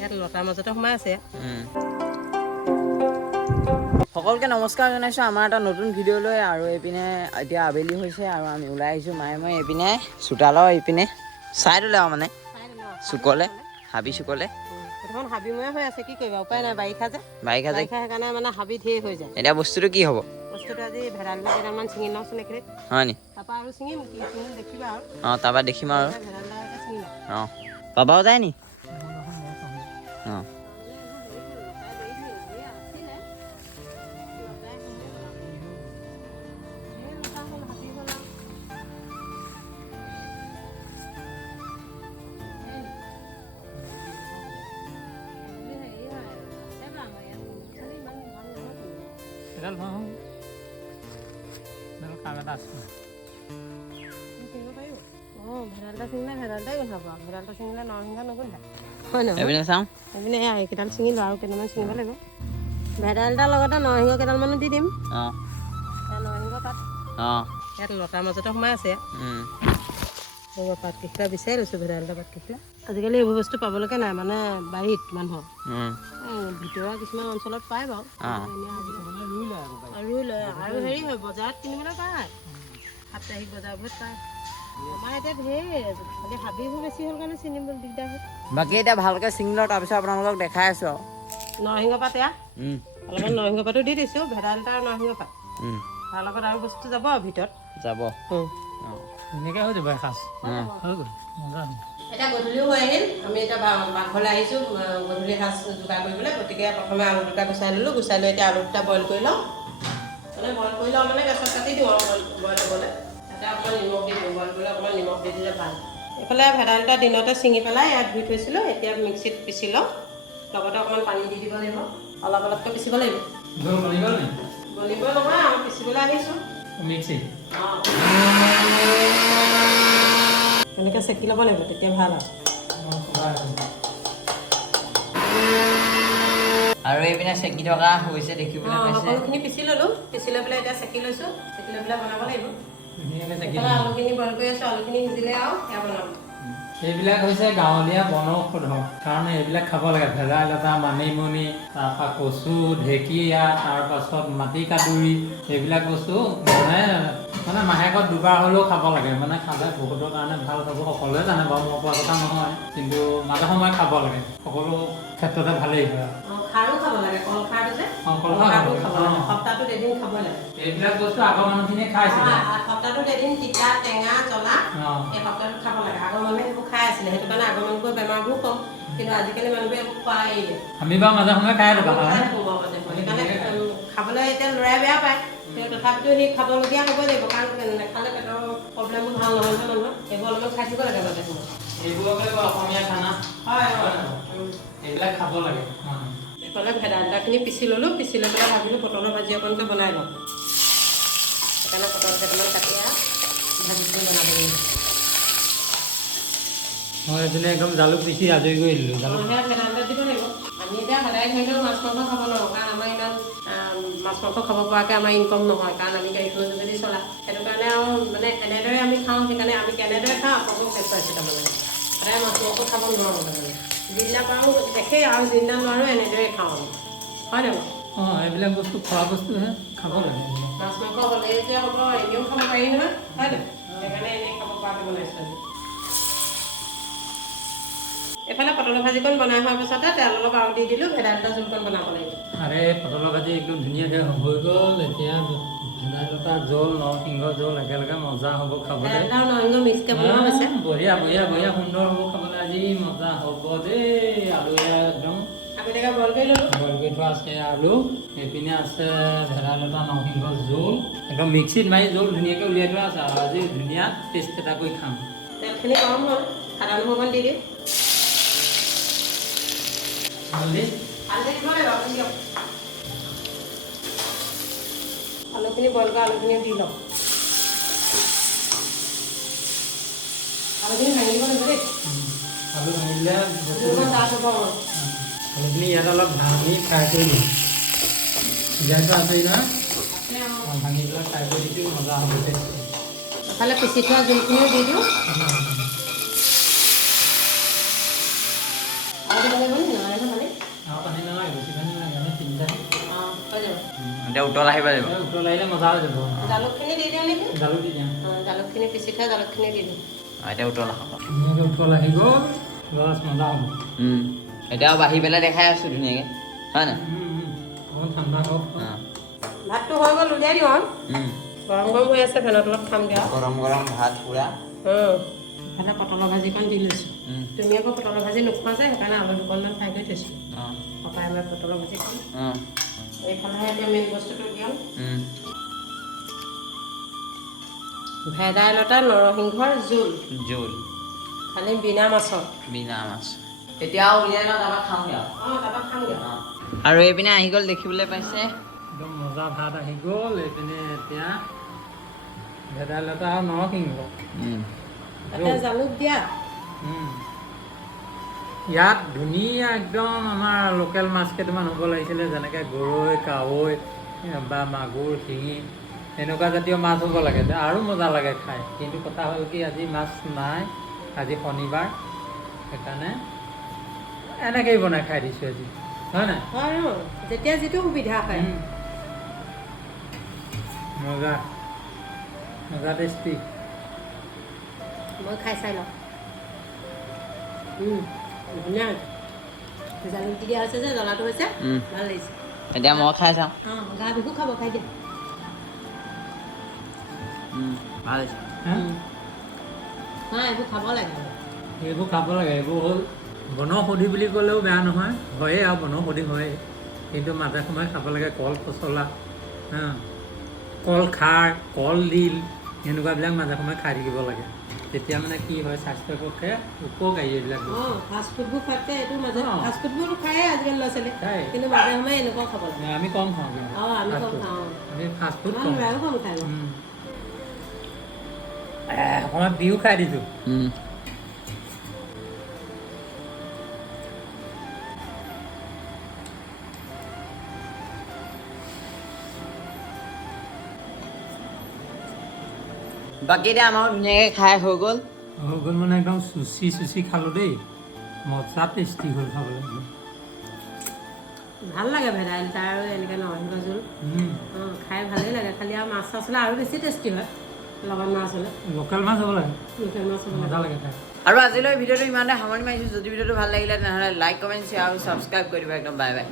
ইয়াত লতাৰ মাজতে সোমাই আছে। সকলোকে নমস্কাৰ জনাইছোঁ আমাৰ এটা নতুন ভিডিঅ' লৈ। আৰু এইপিনে এতিয়া আবেলি হৈছে আৰু আমি ওলাই আহিছোঁ মায়ে মই এইপিনে চোতালৰ এইপিনে চাইডলৈ আৰু মানে চুকলে হাবি চুকলে প্ৰথম হাবিময়ে হৈ আছে, কি কৰিবা উপায় নাই, বাৰিষা যে বাৰিষা যে সেইকাৰণে মানে হাবি ঢেৰ হৈ যায়। এতিয়া বস্তুটো কি হ'ব? বস্তুটো আজি ভেদাইলতা কেইটামান ছিঙি লওঁচোন এইখিনিত, হয় নি? তাৰপৰা আৰু ছিঙিম কি ছিঙিম দেখিবা আৰু। অঁ তাৰপৰা দেখিম আৰু। ভেদাইলতা ছিঙি লওঁ। অঁ পাপাও যায় নি? অঁ ভেদাইলতা ছিঙিলে ভেদাইলতাই গোন্ধাব, ভেদাইলতা ছিঙিলে নৰসিংহ নগোন্ধায়, হয় নহয়? এইপিনে চাওঁ। এইপিনে এইকেইডাল ছিঙিলোঁ আৰু কেইটামান ছিঙিব লাগিব। ভেদাইলতাৰ লগতে নৰসিংহ কেইডালমানো দি দিম। অঁ নৰসিংহ পাত অঁ ইয়াত লতাৰ মাজতে সোমাই আছে। পাত কেইটা বিচাৰি লৈছোঁ, ভেদাইলতা পাত কেইটা। আজিকালি এইবোৰ বস্তু পাবলৈকে নাই, মানে বাৰীত মানুহৰ ভিতৰুৱা কিছুমান অঞ্চলত পায় বাৰু। ৰুই লয় আৰু হেৰি হয় বজাৰত কিনিবলৈ পায়, সাপ্তাহিক বজাৰবোৰত পায়। আমাৰ এতিয়া ঢেৰ খালি হাবিবোৰ বেছি হ'ল কাৰণে চিনিবলৈ দিগদাৰ হয়। বাকী এতিয়া ভালকৈ ছিঙি লওঁ, তাৰপিছত আপোনালোকক দেখাই আছোঁ আৰু। নৰসিংহ পাত এয়া অলপমান নৰসিংহ পাতো দি দিছোঁ, ভেদাইলতা আৰু নৰসিংহ পাত তাৰ লগত আৰু বস্তু যাব আৰু ভিতৰত যাব। ধুনীয়াকৈ হৈ যাব এসাঁজ হৈ গ'ল। এতিয়া গধূলিও হৈ আহিল, আমি এতিয়া পাকঘৰলৈ আহিছোঁ গধূলি সাঁজ যোগাৰ কৰিবলৈ। গতিকে প্ৰথমে আলু দুটা গুচাই ল'লোঁ, গুচাই লৈ এতিয়া আলু দুটা বইল কৰি লওঁ। মানে বইল কৰি লওঁ মানে গেছত কাটি দিওঁ আৰু বইল হ'বলৈ। তাতে অকণমান নিমখ দি দিওঁ, বইল কৰিলে অকণমান নিমখ দি দিলে ভাল। এইফালে ভেদাইলতা দিনতে ছিঙি পেলাই ইয়াত ধুই থৈছিলোঁ, এতিয়া মিক্সিত পিচি লওঁ। লগতে অকণমান পানী দি দিব লাগিব, অলপ অলপকৈ পিচিব লাগিব। গলিব নহয় আৰু পিচিবলৈ আহিছোঁ মিক্সিত। এনেকৈ চেকি ল'ব লাগিব, তেতিয়া ভাল আৰু। আৰু এইপিনে চেকি থকা হৈছে দেখিবলৈ পাইছে। সকলোখিনি পিচি ল'লোঁ, পিচি লৈ পেলাই এতিয়া চেকি লৈছোঁ, চেকি লৈ পেলাই বনাব লাগিব। এইফালে আলুখিনি বইল কৰি আছোঁ, আলুখিনি সিজিলে আৰু সেয়া বনাম। এইবিলাক হৈছে গাঁৱলীয়া বনৌষধ, কাৰণ এইবিলাক খাব লাগে। ভেদাইলতা, মানিমুনি, তাৰপৰা কচু, ঢেকীয়া, তাৰপাছত মাটিকাদুৰি, এইবিলাক বস্তু মানে মাহেকত দুবাৰ হ'লেও খাব লাগে। মানে খালে বহুতৰ কাৰণে ভাল হ'ব, সকলোৱে জানে বাৰু, মই কোৱা কথা নহয়, কিন্তু মাজে সময়ে খাব লাগে, সকলো ক্ষেত্ৰতে ভালেই হয়। খাৰো খাব লাগে, কল খাৰটো যে কলখাৰটো খাব লাগে, সপ্তাহটোত এদিন খাব লাগে। এইবিলাক বস্তু আগৰ মানুহখিনিয়ে খাইছিলে। সপ্তাহটোত এদিন তিতা, টেঙা, জ্বলা এই সপ্তাহটোত খাব লাগে। আগৰ মানুহে এইবোৰ খাই আছিলে, সেইটো কাৰণে আগৰ মানুহবোৰৰ বেমাৰবোৰ কম। কিন্তু আজিকালি মানুহবোৰে এইবোৰ খোৱা এৰিলে। আমি বাৰু মাজে সময়ে খাই থাকোঁ। সেইকাৰণে খাবলৈ এতিয়া ল'ৰাই বেয়া পায়, কিন্তু তথাপিতো সি খাবলগীয়া হ'বই লাগিব, কাৰণ নেখালে পেটৰ প্ৰব্লেমবোৰ ভাল নহয় নহয় মানুহৰ। এইবোৰ অলপমান খাই থাকিব লাগে মাজে সময়ে। এইবোৰকে অসমীয়া খানা হয় এইবিলাক খাব লাগে। এইফালে ভেদাইলতাখিনি পিচি ল'লোঁ, পিচি লৈ পেলাই ভাবিলোঁ পটলৰ ভাজি অকণকৈ বনাই লওঁ। সেইকাৰণে পটল কেইটামান কাটি ভাজিখিনি বনাব লাগিব। মই এইপিনে একদম জালুক পিচি আজৰি কৰি দিলোঁ। সেয়া ভেদাইলতা দিব লাগিব। আমি এতিয়া সদায় ধৰিলেও মাছ মাংস খাব নোৱাৰোঁ, কাৰণ আমাৰ ইমান মাছ মাংস খাব পৰাকৈ আমাৰ ইনকম নহয়, কাৰণ আমি গাড়ীখনৰ যোগেদি চলা। সেইটো কাৰণে আৰু মানে এনেদৰে আমি খাওঁ, সেইকাৰণে আমি কেনেদৰে খাওঁ আপোনালোকক দেখুৱাইছোঁ তাৰমানে। সদায় মাছ মাংস খাব নোৱাৰোঁ তাৰমানে, যিদিনা পাৰোঁ দেখেই আৰু যিদিনা নোৱাৰোঁ এনেদৰে খাওঁ আমি, হয় নহয়? এইবিলাক বস্তু খোৱা বস্তুহে, খাব লাগে। মাছ মাংস হ'লেই যে হ'ব এনেও খাব পাৰি নহয়, হয় নহয়? সেইকাৰণে এনেই খাব পৰাকৈ বনাইছোঁ আজি। এইফালে পটলৰ ভাজিকণ বনাই হোৱাৰ পিছতে তেল অলপ আৰু দি দিলোঁ, ভেদাইলতা জোলকণ বনাব লাগিব। আৰে পটলৰ ভাজি একদম ধুনীয়াকৈ হৈ গ'ল। এতিয়া ভেদাইলতা জোল, নৰসিংহ জোল একেলগে মজা হ'ব খাবলৈ। ভেদাইলতা আৰু নৰসিংহ মিক্সকৈ বনোৱা হৈছে। বঢ়িয়া বঢ়িয়া বঢ়িয়া সুন্দৰ হ'ব খাবলৈ। আজি মজা হ'ব দেই। আলু একদম আগতীয়াকৈ বইল কৰি ল'লোঁ। বইল কৰি থোৱা আছে আলু, এইপিনে আছে ভেদাইলতা নৰসিংহ জোল, একদম মিক্সিত মাৰি জোল ধুনীয়াকৈ উলিয়াই থোৱা আছে। আৰু আজি ধুনীয়া টেষ্ট এটা কৰি খাম। তেলখিনি গৰম হ'ল, আদা নহৰুমান দি দিম। হালধি দিব লাগিব, আপুনি দিয়ক। আলুখিনি বইল কৰা আলুখিনিও দি লওঁ। আলুখিনি ভাঙি দিব লাগিব দেই। আলু ভাঙিলে আলুখিনি ইয়াত অলপ ভাঙি ফ্ৰাই কৰি দিওঁ। গেছটো আছেই নহয়, ভাঙি পেলাই ফ্ৰাই কৰি দিছোঁ, মজা হ'ব টেষ্ট। এফালে পিচি থোৱা জোলখিনিও দি দিওঁ। আৰু দিব লাগিব নি? এতিয়া উতল আহিব লাগিব উতল আহিলে মজা হৈ যাব জালুকখিনি দি দিওঁ নেকি জালুক দি দিম জালুকখিনি পিচি থোৱা জালুকখিনি দি দিওঁ এতিয়া উতল আহক ধুনীয়াকৈ উতল আহি গ'ল বাছ মজা হ'ব এতিয়াও বাঢ়ি পেলাই দেখাই আছোঁ ধুনীয়াকৈ হয় নাই অকণ ঠাণ্ডা হওক ভাতটো হৈ গ'ল উলিয়াই দিওঁ আৰু গৰম গৰম হৈ আছে ফেনৰ তলত খামগৈ আৰু গৰম গৰম ভাত পুৰা এটা পটলৰ ভাজিকণ দি লৈছোঁ তুমি আকৌ পটলৰ ভাজি নোখোৱা যে সেইকাৰণে আলু দুকণমান ফ্ৰাই কৰি থৈছোঁ পাপাই আমাৰ পটলৰ ভাজিখন এইফালেহে এতিয়া মেইন বস্তুটো দিওঁ ভেদাইলতা নৰসিংহৰ জোল জোল খালি বিনা মাছত বিনা মাছ এতিয়াও উলিয়াই লওঁ তাৰপৰা খাওঁগৈ তাৰপৰা খামগৈ আৰু এইপিনে আহি গ'ল দেখিবলৈ পাইছে একদম মজা ভাত আহি গ'ল এইপিনে এতিয়া ভেদাইলতা আৰু নৰসিংহ তাতে জালুক দিয়া ইয়াত ধুনীয়া একদম আমাৰ লোকেল মাছ কেইটামান হ'ব লাগিছিলে যেনেকৈ গৰৈ কাৱৈ বা মাগুৰ শিঙি এনেকুৱা জাতীয় মাছ হ'ব লাগে আৰু মজা লাগে খাই কিন্তু কথা হ'ল কি আজি মাছ নাই আজি শনিবাৰ সেইকাৰণে এনেকৈয়ে বনাই খাই দিছোঁ আজি হয় নাই হয় যেতিয়া যিটো সুবিধা হয় মজা মজা টেষ্টি মই খাই চাই লওঁ ধুনীয়া জালুক দি দিয়া হৈছে যে জ্বলাটো হৈছে ভাল লাগিছে এতিয়া মই খাই চাওঁ গা বিহু খাব খাই দিয়া ভাল হৈছে এইবোৰ খাব লাগে এইবোৰ খাব লাগে এইবোৰ হ'ল বনৌষধি বুলি ক'লেও বেয়া নহয় হয়ে আৰু বনৌষধি হয়ে কিন্তু মাজে সময়ে খাব লাগে কল পচলা কল খাৰ কল ডিল এনেকুৱাবিলাক মাজে সময়ে খাই থাকিব লাগে তেতিয়া মানে কি হয় স্বাস্থ্যৰ পক্ষে উপকাৰী এইবিলাক ফাষ্টফুডবোৰ খোৱাতকৈ এইটো মাজে ফাষ্টফুডবোৰ খায়ে আজিকালি ল'ৰা ছোৱালী কিন্তু মাজে সময়ে এনেকুৱাও খাব লাগে আমি কম খাওঁ কিন্তু আমি কম খাওঁ আমি ফাষ্টফুড কম খাই অকণমান বিহু খাই দিছোঁ বাকী এতিয়া আমাৰ ধুনীয়াকৈ খাই হৈ গ'ল মানে একদম চুচি খালোঁ দেই মজা টেষ্টি হ'ল খাবলৈ ভাল লাগে ভেদাইলতা আৰু এনেকৈ নৰসিংহ জোল খাই ভালেই লাগে খালি আৰু মাছ চাছ হ'লে আৰু বেছি টেষ্টি হয় লগত মাছ হ'লে লোকেল মাছ হ'ব লাগে লোকেল মাছ হ'ব মজা লাগে খাই আৰু আজিলৈ ভিডিঅ'টো ইমানতে সামৰণি মাৰিছোঁ যদি ভিডিঅ'টো ভাল লাগিলে তেনেহ'লে লাইক কমেণ্ট শ্বেয়াৰ আৰু ছাবস্ক্ৰাইব কৰি দিব একদম বাই বাই